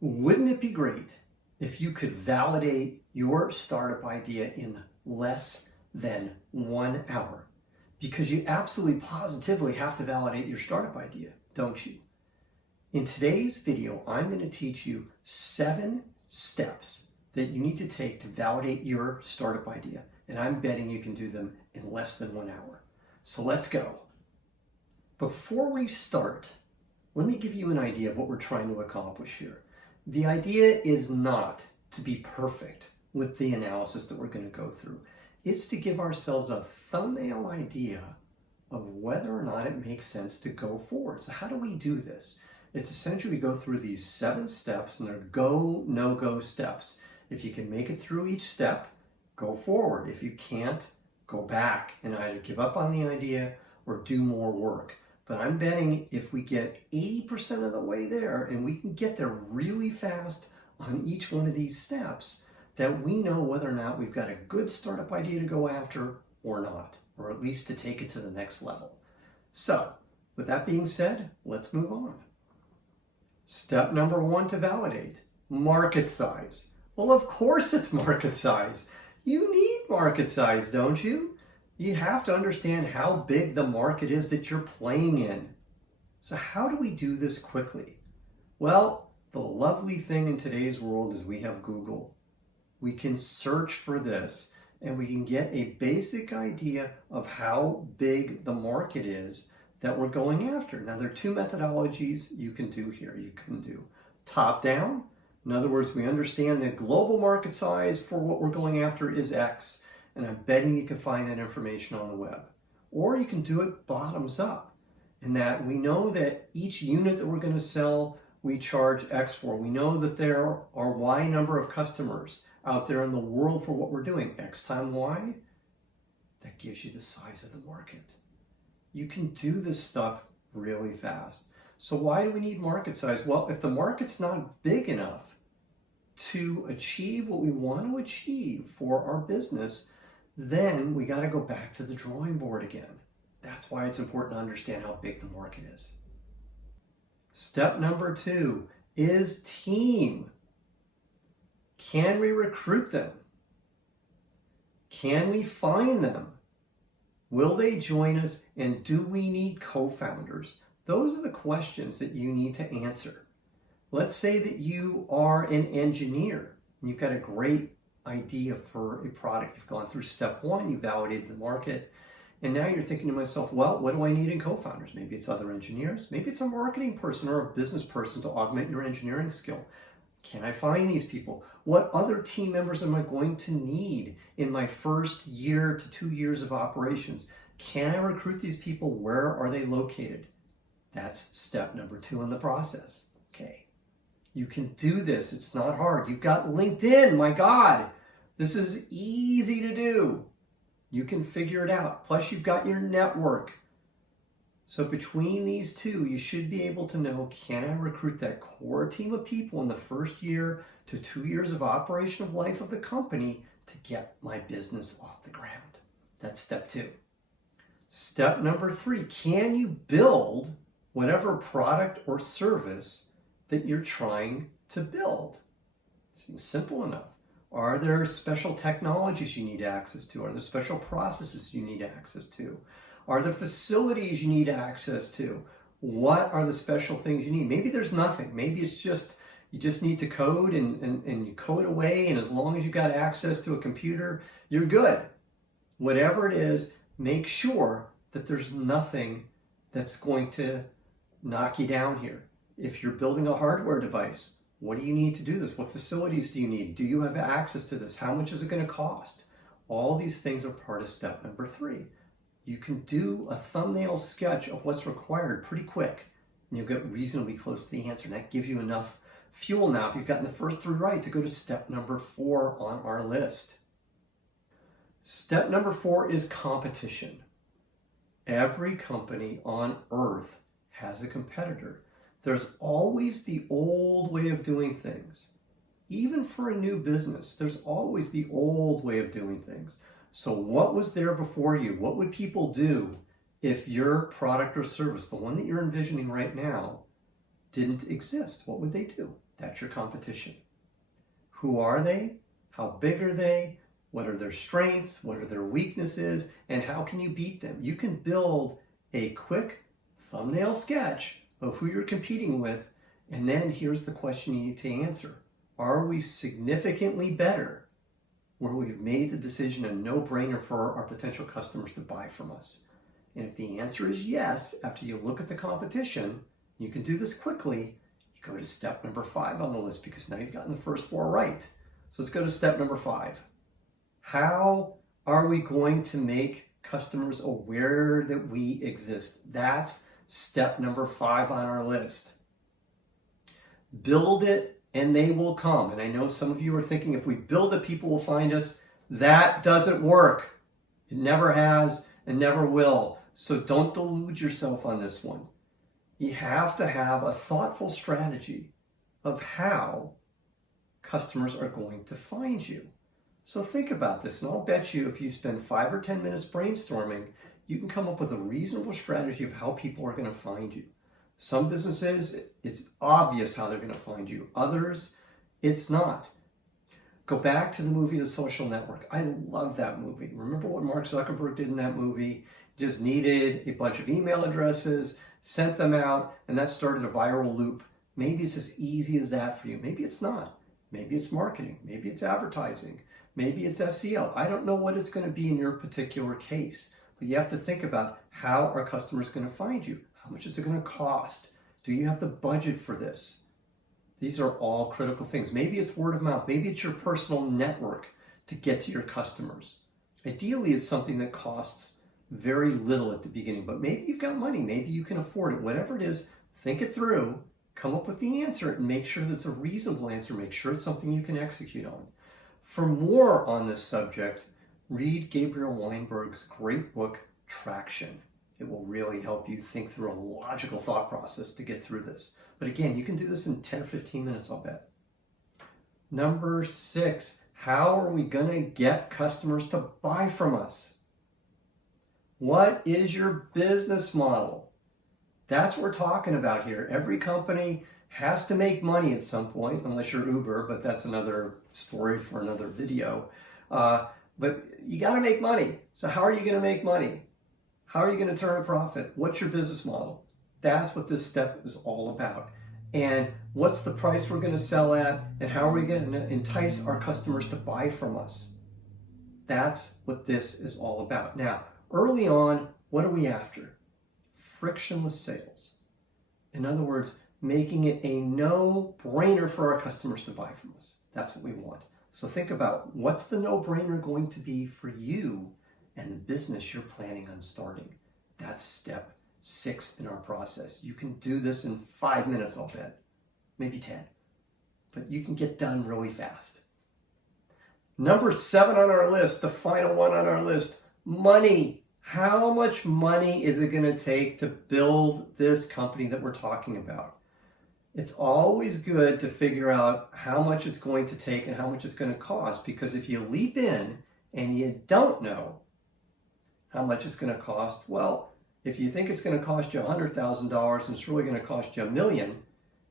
Wouldn't it be great if you could validate your startup idea in less than 1 hour? Because you absolutely positively have to validate your startup idea, don't you? In today's video, I'm going to teach you 7 steps that you need to take to validate your startup idea. And I'm betting you can do them in less than 1 hour. So let's go. Before we start, let me give you an idea of what we're trying to accomplish here. The idea is not to be perfect with the analysis that we're going to go through. It's to give ourselves a thumbnail idea of whether or not it makes sense to go forward. So how do we do this? It's essentially we go through these 7 steps, and they're go, no-go steps. If you can make it through each step, go forward. If you can't, go back and either give up on the idea or do more work. But I'm betting if we get 80% of the way there, and we can get there really fast on each one of these steps, that we know whether or not we've got a good startup idea to go after or not, or at least to take it to the next level. So, with that being said, let's move on. Step number 1 to validate, market size. Well, of course it's market size. You need market size, don't you? You have to understand how big the market is that you're playing in. So how do we do this quickly? Well, the lovely thing in today's world is we have Google. We can search for this and we can get a basic idea of how big the market is that we're going after. Now, there are 2 methodologies you can do here. You can do top down. In other words, we understand the global market size for what we're going after is X. And I'm betting you can find that information on the web. Or you can do it bottoms up, in that we know that each unit that we're going to sell, we charge X for. We know that there are Y number of customers out there in the world for what we're doing. X times Y, that gives you the size of the market. You can do this stuff really fast. So why do we need market size? Well, if the market's not big enough to achieve what we want to achieve for our business, then we got to go back to the drawing board again. That's why it's important to understand how big the market is. Step number 2 is team. Can we recruit them? Can we find them? Will they join us? And do we need co-founders? Those are the questions that you need to answer. Let's say that you are an engineer and you've got a great idea for a product. You've gone through step 1, you validated the market, and now you're thinking to myself, well, what do I need in co-founders? Maybe it's other engineers, maybe it's a marketing person or a business person to augment your engineering skill. Can I find these people? What other team members am I going to need in my first year to 2 years of operations? Can I recruit these people? Where are they located? That's step number 2 in the process. Okay. You can do this. It's not hard. You've got LinkedIn. My God, this is easy to do. You can figure it out. Plus, you've got your network. So between these 2, you should be able to know, can I recruit that core team of people in the first year to 2 years of operation of life of the company to get my business off the ground? That's step 2. Step number 3, can you build whatever product or service that you're trying to build? Seems simple enough. Are there special technologies you need access to? Are there special processes you need access to? Are there facilities you need access to? What are the special things you need? Maybe there's nothing. Maybe it's just, you just need to code and you code away, and as long as you got access to a computer, you're good. Whatever it is, make sure that there's nothing that's going to knock you down here. If you're building a hardware device, what do you need to do this? What facilities do you need? Do you have access to this? How much is it going to cost? All these things are part of step number 3. You can do a thumbnail sketch of what's required pretty quick, and you'll get reasonably close to the answer. And that gives you enough fuel now, if you've gotten the first 3 right, to go to step number 4 on our list. Step number 4 is competition. Every company on earth has a competitor. There's always the old way of doing things. Even for a new business, there's always the old way of doing things. So what was there before you? What would people do if your product or service, the one that you're envisioning right now, didn't exist? What would they do? That's your competition. Who are they? How big are they? What are their strengths? What are their weaknesses? And how can you beat them? You can build a quick thumbnail sketch of who you're competing with, and then here's the question you need to answer. Are we significantly better where we've made the decision a no-brainer for our potential customers to buy from us? And if the answer is yes, after you look at the competition, you can do this quickly, you go to step number 5 on the list, because now you've gotten the first 4 right. So let's go to step number 5. How are we going to make customers aware that we exist? That's step number 5 on our list. Build it and they will come. And I know some of you are thinking, if we build it, people will find us. That doesn't work. It never has and never will. So don't delude yourself on this one. You have to have a thoughtful strategy of how customers are going to find you. So think about this, and I'll bet you if you spend 5 or 10 minutes brainstorming, you can come up with a reasonable strategy of how people are going to find you. Some businesses, it's obvious how they're going to find you. Others, it's not. Go back to the movie The Social Network. I love that movie. Remember what Mark Zuckerberg did in that movie? Just needed a bunch of email addresses, sent them out, and that started a viral loop. Maybe it's as easy as that for you. Maybe it's not. Maybe it's marketing. Maybe it's advertising. Maybe it's SEO. I don't know what it's going to be in your particular case, but you have to think about how are customers going to find you? How much is it going to cost? Do you have the budget for this? These are all critical things. Maybe it's word of mouth. Maybe it's your personal network to get to your customers. Ideally, it's something that costs very little at the beginning, but maybe you've got money. Maybe you can afford it. Whatever it is, think it through, come up with the answer, and make sure that's a reasonable answer. Make sure it's something you can execute on. For more on this subject, read Gabriel Weinberg's great book, Traction. It will really help you think through a logical thought process to get through this. But again, you can do this in 10 or 15 minutes, I'll bet. Number 6, how are we going to get customers to buy from us? What is your business model? That's what we're talking about here. Every company has to make money at some point, unless you're Uber, but that's another story for another video. But you got to make money. So how are you going to make money? How are you going to turn a profit? What's your business model? That's what this step is all about. And what's the price we're going to sell at? And how are we going to entice our customers to buy from us? That's what this is all about. Now, early on, what are we after? Frictionless sales. In other words, making it a no-brainer for our customers to buy from us. That's what we want. So think about, what's the no-brainer going to be for you and the business you're planning on starting? That's step 6 in our process. You can do this in 5 minutes, I'll bet. Maybe 10. But you can get done really fast. Number 7 on our list, the final one on our list, money. How much money is it going to take to build this company that we're talking about? It's always good to figure out how much it's going to take and how much it's going to cost, because if you leap in and you don't know how much it's going to cost, well, if you think it's going to cost you $100,000 and it's really going to cost you $1 million,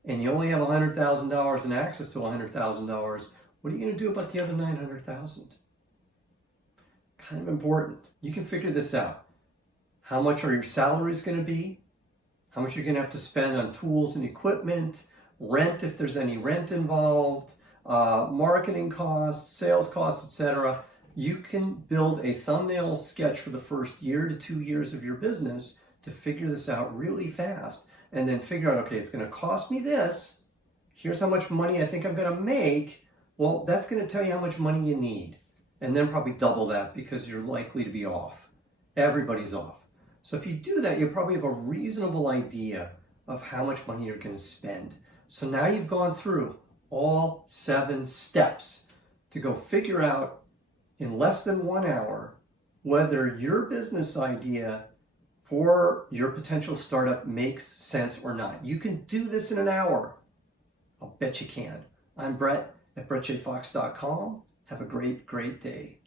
and you only have $100,000 and access to $100,000, what are you going to do about the other $900,000? Kind of important. You can figure this out. How much are your salaries going to be? How much you're going to have to spend on tools and equipment, rent if there's any rent involved, marketing costs, sales costs, etc. You can build a thumbnail sketch for the first year to 2 years of your business to figure this out really fast, and then figure out, okay, it's going to cost me this. Here's how much money I think I'm going to make. Well, that's going to tell you how much money you need, and then probably double that, because you're likely to be off. Everybody's off. So if you do that, you probably have a reasonable idea of how much money you're going to spend. So now you've gone through all 7 steps to go figure out in less than 1 hour whether your business idea for your potential startup makes sense or not. You can do this in an hour. I'll bet you can. I'm Brett at BrettJFox.com. Have a great, great day.